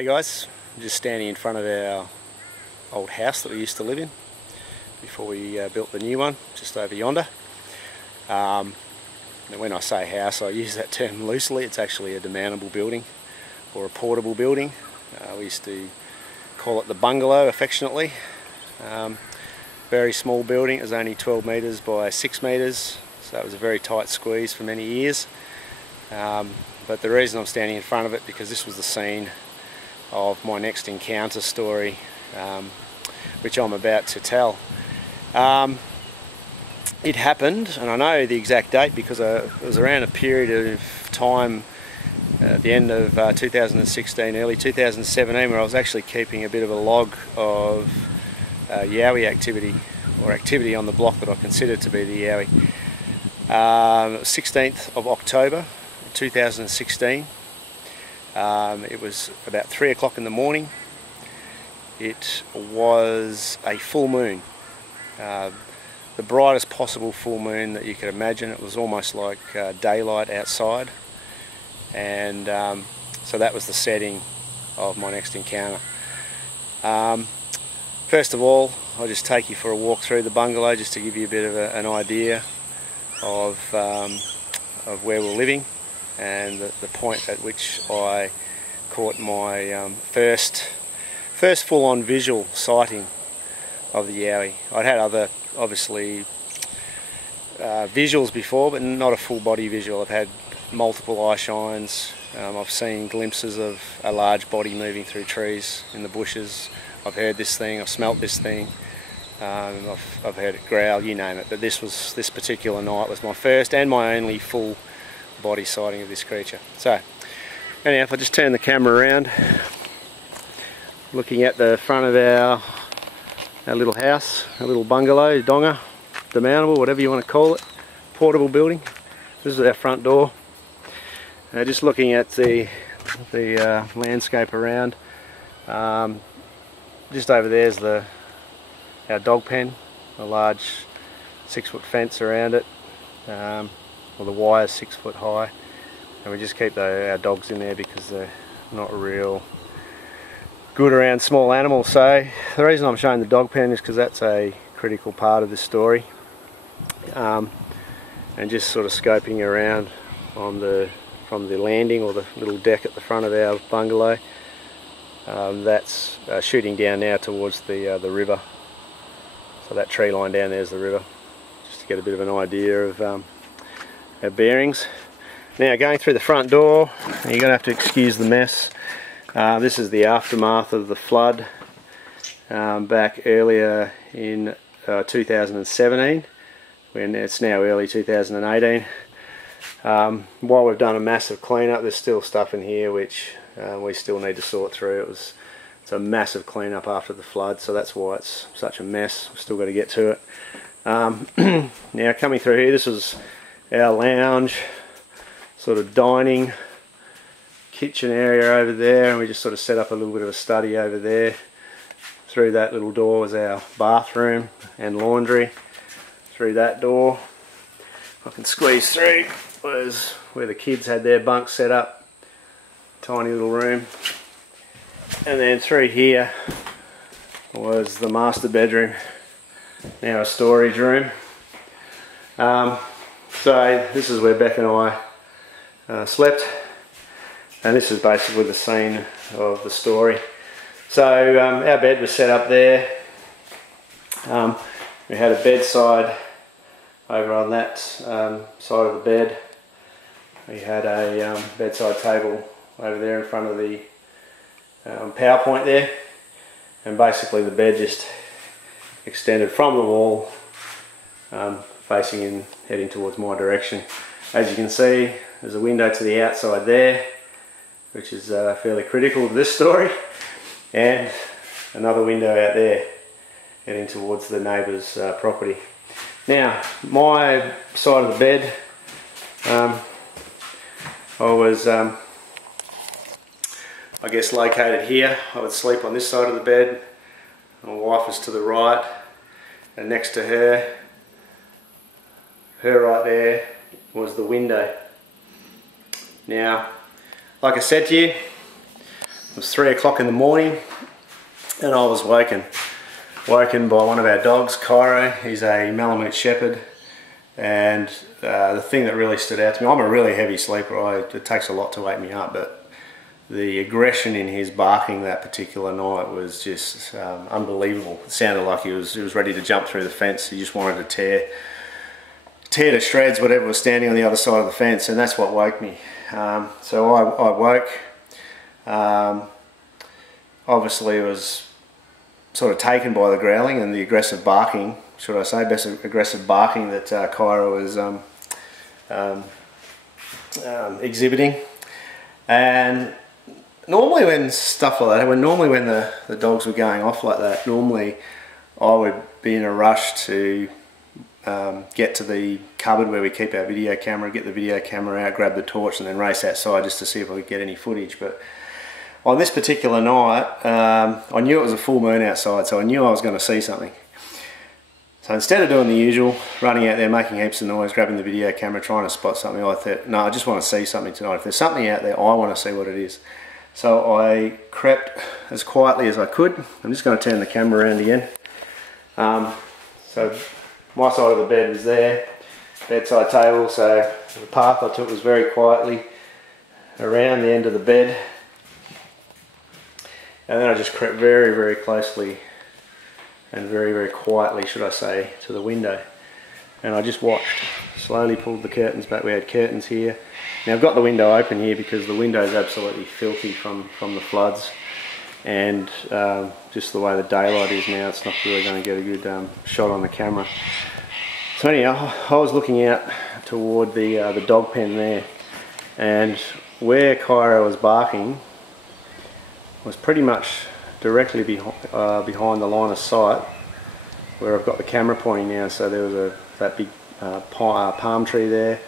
Hey guys, I'm just standing in front of our old house that we used to live in before we built the new one just over yonder. And when I say house, I use that term loosely. It's actually a demountable building or a portable building. We used to call it the bungalow affectionately. Very small building. It was only 12 metres by 6 metres, so it was a very tight squeeze for many years. But the reason I'm standing in front of it, because this was the scene of my next encounter story, which I'm about to tell. It happened, and I know the exact date because it was around a period of time at the end of 2016, early 2017, where I was actually keeping a bit of a log of Yowie activity, or activity on the block that I consider to be the Yowie. 16th of October 2016. It was about 3 o'clock in the morning. It was a full moon, the brightest possible full moon that you could imagine. It was almost like daylight outside, and so that was the setting of my next encounter. First of all, I'll just take you for a walk through the bungalow just to give you a bit of an idea of where we're living, and the point at which I caught my first full-on visual sighting of the Yowie. I'd had other, obviously, visuals before, but not a full body visual. I've had multiple eye shines. I've seen glimpses of a large body moving through trees in the bushes. I've heard this thing, I've smelt this thing, I've heard it growl, you name it. But this particular night was my first and my only full body sighting of this creature. So anyhow, if I just turn the camera around, looking at the front of our little house, a little bungalow, donga, demountable, whatever you want to call it, portable building. This is our front door. Just looking at the landscape around. Just over there is our dog pen, a large 6-foot fence around it. Well, the wire's 6 foot high, and we just keep our dogs in there because they're not real good around small animals. So the reason I'm showing the dog pen is because that's a critical part of this story, and just sort of scoping around on from the landing or the little deck at the front of our bungalow. That's shooting down now towards the river. So that tree line down there is the river, just to get a bit of an idea of our bearings. Now, going through the front door, you're going to have to excuse the mess. This is the aftermath of the flood back earlier in 2017, when it's now early 2018. While we've done a massive cleanup, there's still stuff in here which we still need to sort through. It's a massive cleanup after the flood, so that's why it's such a mess. We've still got to get to it. Now, coming through here, this was our lounge, sort of dining, kitchen area over there, and we just sort of set up a little bit of a study over there. Through that little door was our bathroom and laundry. Through that door, I can squeeze through, was where the kids had their bunk set up. Tiny little room. And then through here was the master bedroom, now a storage room. So this is where Beck and I slept, and this is basically the scene of the story. So our bed was set up there. We had a bedside over on that side of the bed. We had a bedside table over there in front of the PowerPoint there, and basically the bed just extended from the wall, facing in, heading towards my direction. As you can see, there's a window to the outside there, which is fairly critical to this story, and another window out there heading towards the neighbour's property. Now, my side of the bed, I was I guess located here. I would sleep on this side of the bed. My wife was to the right, and next to her right there, was the window. Now, like I said to you, was 3 o'clock in the morning and I was woken by one of our dogs, Cairo. He's a Malamute Shepherd, and the thing that really stood out to me, I'm a really heavy sleeper, it takes a lot to wake me up, but the aggression in his barking that particular night was just unbelievable. It sounded like he was ready to jump through the fence. He just wanted to tear to shreds whatever was standing on the other side of the fence, and that's what woke me. So I woke. Obviously it was sort of taken by the growling and the aggressive barking, should I say, aggressive barking that Cairo was exhibiting. And normally when stuff like that, when the dogs were going off like that, normally I would be in a rush to get to the cupboard where we keep our video camera, get the video camera out, grab the torch and then race outside just to see if I could get any footage. But on this particular night, I knew it was a full moon outside, so I knew I was going to see something. So instead of doing the usual, running out there, making heaps of noise, grabbing the video camera, trying to spot something, I thought, no, I just want to see something tonight. If there's something out there, I want to see what it is. So I crept as quietly as I could. I'm just going to turn the camera around again. So my side of the bed was there, bedside table, so the path I took was very quietly around the end of the bed. And then I just crept very, very closely and very, very quietly, should I say, to the window. And I just watched, slowly pulled the curtains back. We had curtains here. Now I've got the window open here because the window is absolutely filthy from the floods. And just the way the daylight is now, it's not really going to get a good shot on the camera. So anyhow, I was looking out toward the dog pen there. And where Cairo was barking was pretty much directly behind the line of sight where I've got the camera pointing now. So there was that big palm tree there,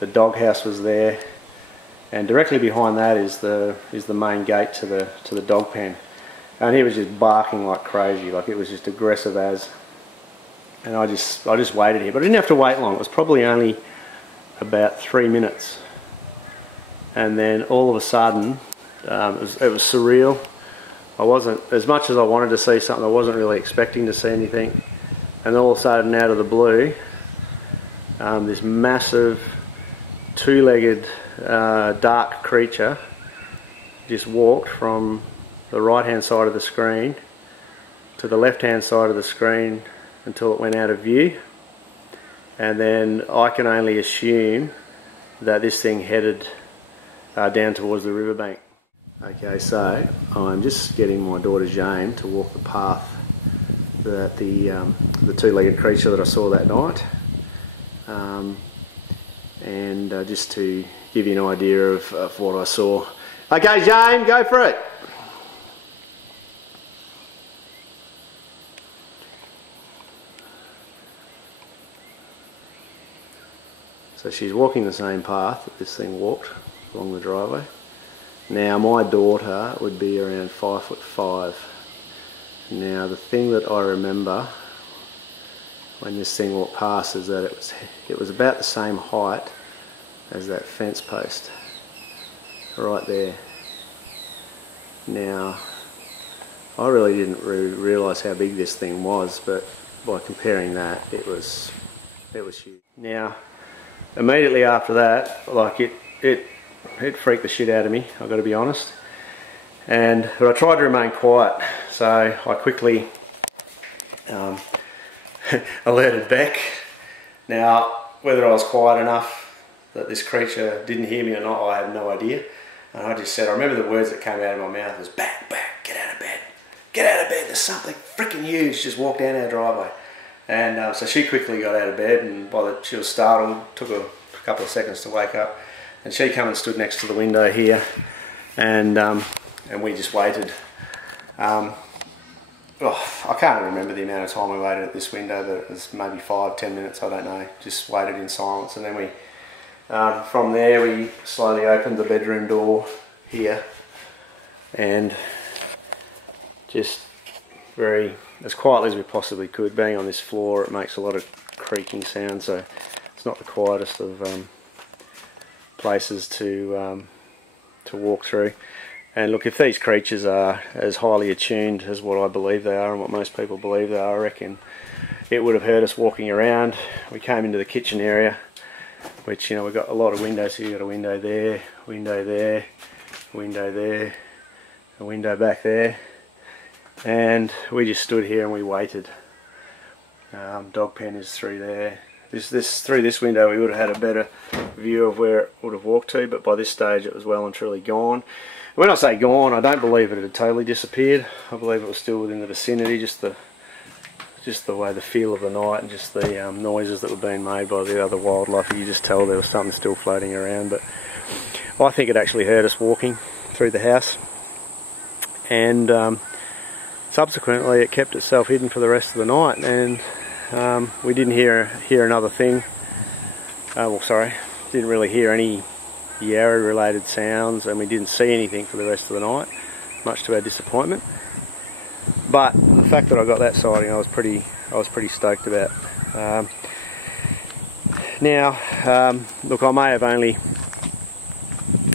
the doghouse was there, and directly behind that is the main gate to the dog pen. And he was just barking like crazy, like it was just aggressive as. And I just waited here, but I didn't have to wait long. It was probably only about 3 minutes, and then all of a sudden, it was surreal. I wasn't, as much as I wanted to see something, I wasn't really expecting to see anything. And all of a sudden, out of the blue, this massive, two-legged, dark creature just walked from the right-hand side of the screen to the left-hand side of the screen until it went out of view. And then I can only assume that this thing headed down towards the riverbank. Okay, so I'm just getting my daughter Jane to walk the path that the two-legged creature that I saw that night, and just to give you an idea of what I saw. Okay, Jane, go for it. So she's walking the same path that this thing walked along the driveway. Now my daughter would be around 5'5". Now the thing that I remember when this thing walked past is that it was about the same height as that fence post right there. Now I really didn't realise how big this thing was, but by comparing that, it was huge. Now immediately after that, like it freaked the shit out of me, I've got to be honest. But I tried to remain quiet, so I quickly alerted Beck. Now, whether I was quiet enough that this creature didn't hear me or not, I have no idea. And I just said, I remember the words that came out of my mouth was, "Back, get out of bed. Get out of bed, there's something freaking huge just walked down our driveway." And so she quickly got out of bed, and she was startled, took a couple of seconds to wake up. And she came and stood next to the window here, and we just waited. I can't remember the amount of time we waited at this window, but it was maybe 5-10 minutes, I don't know. Just waited in silence, and then from there we slowly opened the bedroom door here, and just very as quietly as we possibly could. Being on this floor, it makes a lot of creaking sound, so it's not the quietest of places to walk through. And look, if these creatures are as highly attuned as what I believe they are and what most people believe they are, I reckon it would have heard us walking around. We came into the kitchen area, which, you know, we've got a lot of windows here. You've got a window there, window there, window there, a window back there, and we just stood here and we waited. Dog pen is through there. Through this window we would have had a better view of where it would have walked to, but by this stage it was well and truly gone. When I say gone, I don't believe it had totally disappeared. I believe it was still within the vicinity, just the way, the feel of the night, and just the noises that were being made by the other wildlife. You just tell there was something still floating around. But I think it actually heard us walking through the house, and subsequently it kept itself hidden for the rest of the night, and we didn't hear another thing. Well, sorry, didn't really hear any Yarra related sounds, and we didn't see anything for the rest of the night, much to our disappointment. But the fact that I got that sighting, I was pretty stoked about. Now, look, I may have only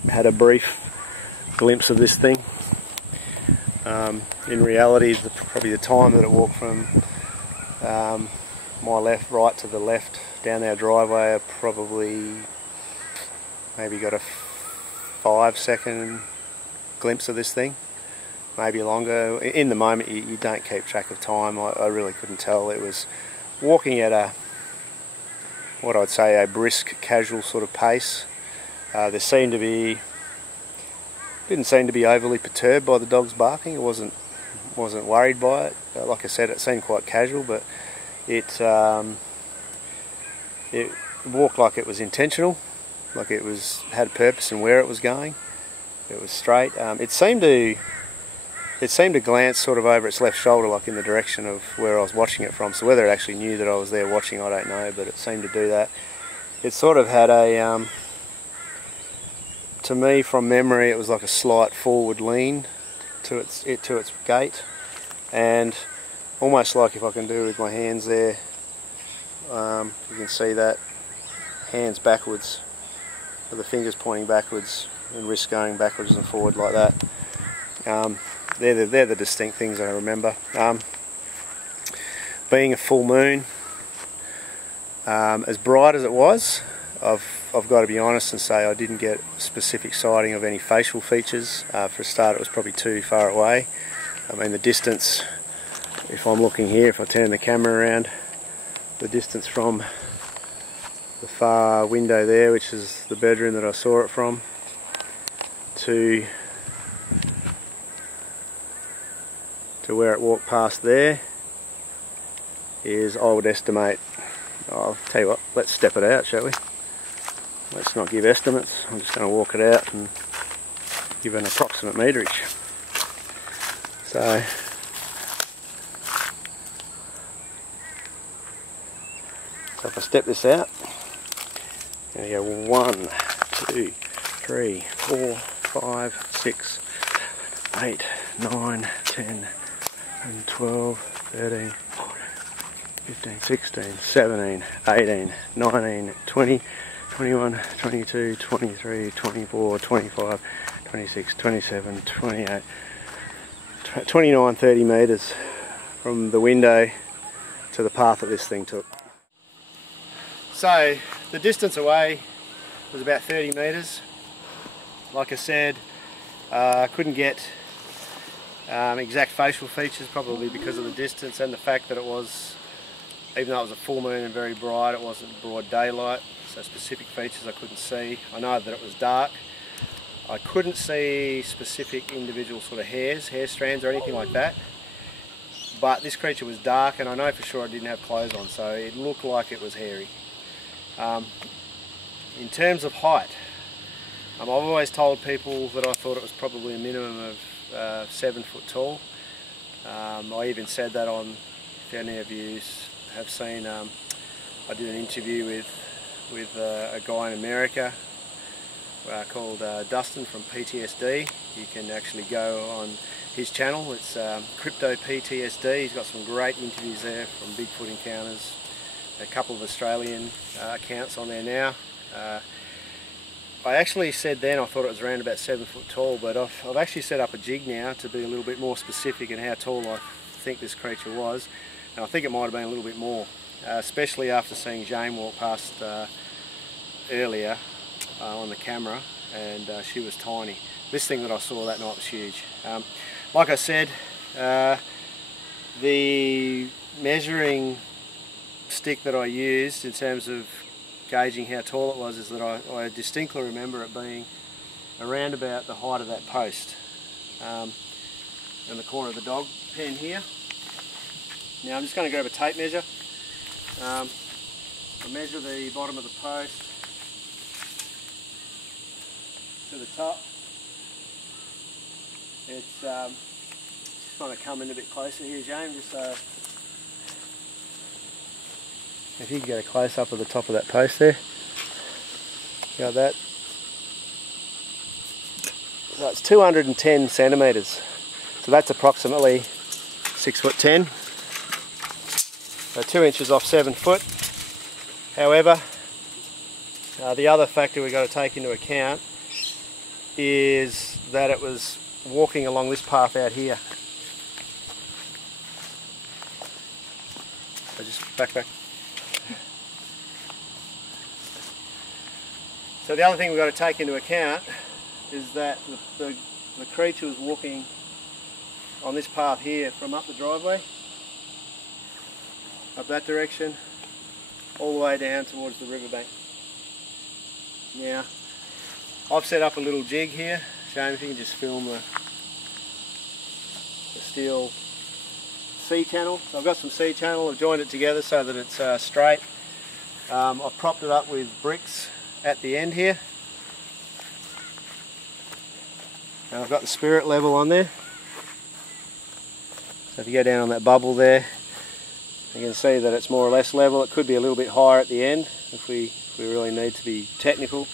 had a brief glimpse of this thing. In reality, probably the time that it walked from my right to the left down our driveway, I probably maybe got a 5-second glimpse of this thing, maybe longer. In the moment you don't keep track of time. I really couldn't tell. It was walking at what I'd say a brisk, casual sort of pace. Didn't seem to be overly perturbed by the dog's barking. It wasn't worried by it. Like I said, it seemed quite casual, but it walked like it was intentional, like it had purpose in where it was going. It was straight. It seemed to glance sort of over its left shoulder, like in the direction of where I was watching it from. So whether it actually knew that I was there watching, I don't know, but it seemed to do that. It sort of had a, to me from memory, it was like a slight forward lean to its gait, and almost like, if I can do with my hands there, you can see that, hands backwards, with the fingers pointing backwards and wrists going backwards and forward like that. They're the distinct things I remember. Being a full moon, as bright as it was, I've got to be honest and say I didn't get a specific sighting of any facial features. For a start, it was probably too far away. I mean, the distance, if I'm looking here, if I turn the camera around, the distance from the far window there, which is the bedroom that I saw it from, to where it walked past there is, I would estimate, I'll tell you what, let's step it out, shall we? Let's not give estimates. I'm just going to walk it out and give an approximate meterage. So if I step this out, there you go, 1, 2, 3, 4, 5, 6, 7, 8, 9, 10, 12, 13, 14, 15, 16, 17, 18, 19, 20, 21, 22, 23, 24, 25, 26, 27, 28, 29, 30 metres from the window to the path that this thing took. So the distance away was about 30 metres. Like I said, I couldn't get exact facial features, probably because of the distance and the fact that it was, even though it was a full moon and very bright, it wasn't broad daylight, so specific features I couldn't see. I know that it was dark. I couldn't see specific individual sort of hair strands or anything like that, but this creature was dark, and I know for sure it didn't have clothes on, so it looked like it was hairy. In terms of height, I've always told people that I thought it was probably a minimum of 7 foot tall. I even said that on, if any of you have seen, I did an interview with a guy in America called Dustin from PTSD. You can actually go on his channel, it's Crypto PTSD. He's got some great interviews there from Bigfoot encounters, a couple of Australian accounts on there now. I actually said then I thought it was around about 7 foot tall, but I've actually set up a jig now to be a little bit more specific in how tall I think this creature was, and I think it might have been a little bit more, especially after seeing Jane walk past earlier on the camera, and she was tiny. This thing that I saw that night was huge. Like I said, the measuring stick that I used in terms of gauging how tall it was is that I distinctly remember it being around about the height of that post in the corner of the dog pen here. Now I'm just going to grab a tape measure. I measure the bottom of the post to the top. It's just trying to come in a bit closer here, James, just so if you can get a close up of the top of that post there. Got that. So it's 210 centimetres. So that's approximately 6'10". So 2 inches off 7 foot. However, the other factor we've got to take into account is that it was walking along this path out here. So just back. So the other thing we've got to take into account is that the creature was walking on this path here from up the driveway, up that direction, all the way down towards the riverbank. Now, I've set up a little jig here. Shane, if you can just film the steel C-channel. So I've got some C-channel, I've joined it together so that it's straight. I've propped it up with bricks at the end here. And I've got the spirit level on there. So if you go down on that bubble there, you can see that it's more or less level. It could be a little bit higher at the end if we really need to be technical.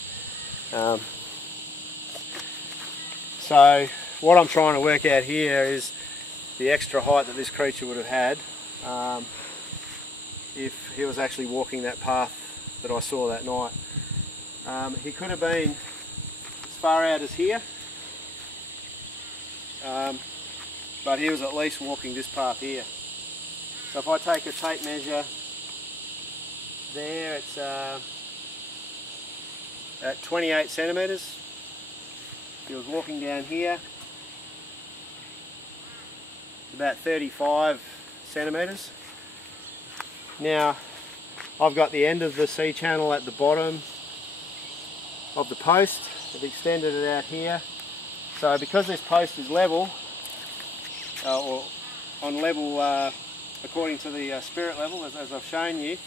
So what I'm trying to work out here is the extra height that this creature would have had if he was actually walking that path that I saw that night. He could have been as far out as here, but he was at least walking this path here. So if I take a tape measure there, it's at 28 centimetres. He was walking down here, about 35 centimetres. Now I've got the end of the C-channel at the bottom of the post. I've extended it out here. So because this post is level, or on level according to the spirit level, as I've shown you,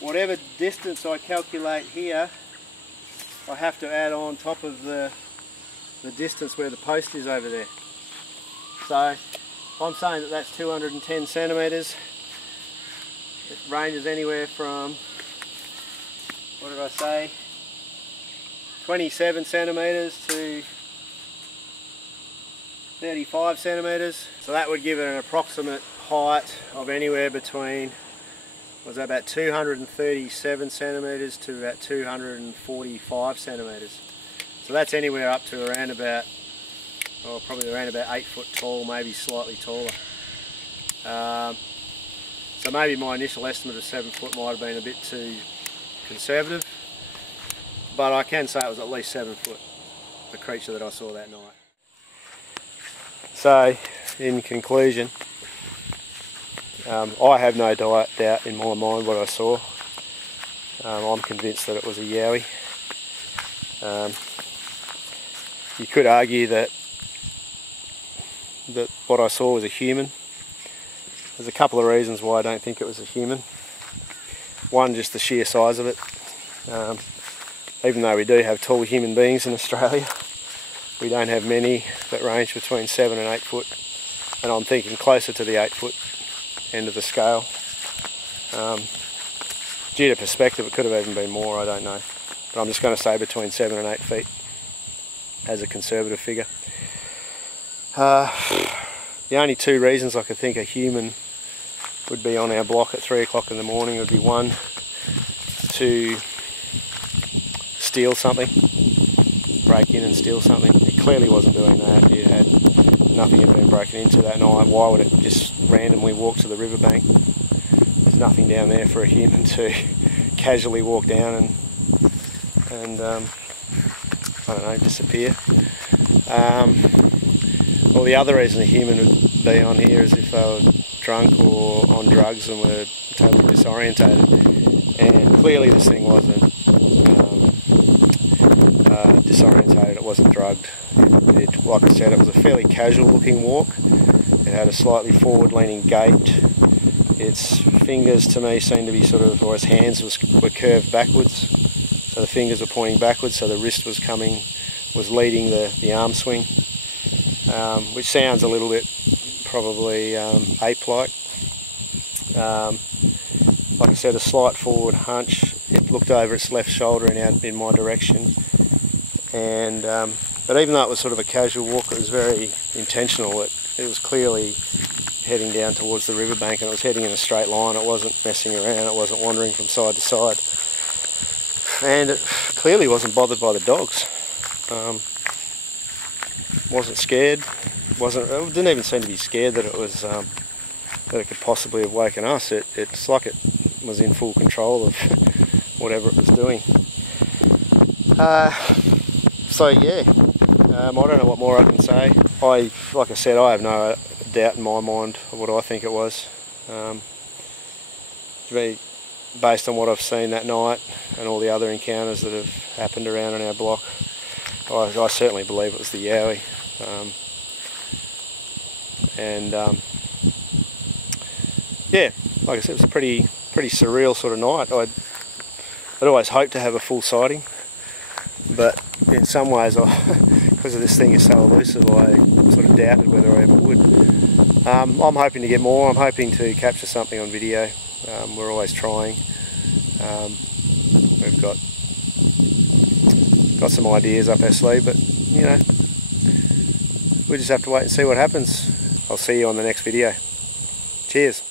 whatever distance I calculate here, I have to add on top of the distance where the post is over there. So I'm saying that that's 210 centimetres. It ranges anywhere from, what did I say, 27 centimetres to 35 centimetres. So that would give it an approximate height of anywhere between, was that about 237 centimetres to about 245 centimetres. So that's anywhere up to around about, well, probably around about 8 foot tall, maybe slightly taller. So maybe my initial estimate of 7 foot might have been a bit too conservative, but I can say it was at least 7 foot, the creature that I saw that night. So, in conclusion, I have no doubt in my mind what I saw. I'm convinced that it was a Yowie. You could argue that what I saw was a human. There's a couple of reasons why I don't think it was a human. One, just the sheer size of it. Even though we do have tall human beings in Australia, we don't have many that range between 7 and 8 foot, and I'm thinking closer to the 8 foot end of the scale. Due to perspective, it could have even been more, I don't know, but I'm just going to say between 7 and 8 feet as a conservative figure. The only two reasons I could think a human would be on our block at 3 o'clock in the morning would be, one, to steal something, break in and steal something. It clearly wasn't doing that. It had nothing had been broken into that night. Why would it just randomly walk to the riverbank? There's nothing down there for a human to casually walk down and I don't know, disappear. Well, the other reason a human would be on here is if they were drunk or on drugs and were totally disorientated. And clearly this thing wasn't disorientated, it wasn't drugged. Like I said, it was a fairly casual looking walk. It had a slightly forward leaning gait. Its fingers to me seemed to be sort of, or its hands were curved backwards. So the fingers were pointing backwards, so the wrist was leading the arm swing, which sounds a little bit probably ape-like. Like I said, a slight forward hunch. It looked over its left shoulder and out in my direction. And but even though it was sort of a casual walk, it was very intentional. It was clearly heading down towards the riverbank, and it was heading in a straight line. It wasn't messing around. It wasn't wandering from side to side. And it clearly wasn't bothered by the dogs. Wasn't scared. It didn't even seem to be scared that it was that it could possibly have woken us. It's like it was in full control of whatever it was doing. So yeah, I don't know what more I can say. Like I said, I have no doubt in my mind of what I think it was. Based on what I've seen that night and all the other encounters that have happened around on our block, I certainly believe it was the Yowie. Yeah, like I said, it was a pretty surreal sort of night. I'd always hoped to have a full sighting, but in some ways, because of this thing is so elusive, I sort of doubted whether I ever would. I'm hoping to get more. I'm hoping to capture something on video. We're always trying. We've got some ideas up our sleeve, but you know, we just have to wait and see what happens. I'll see you on the next video. Cheers.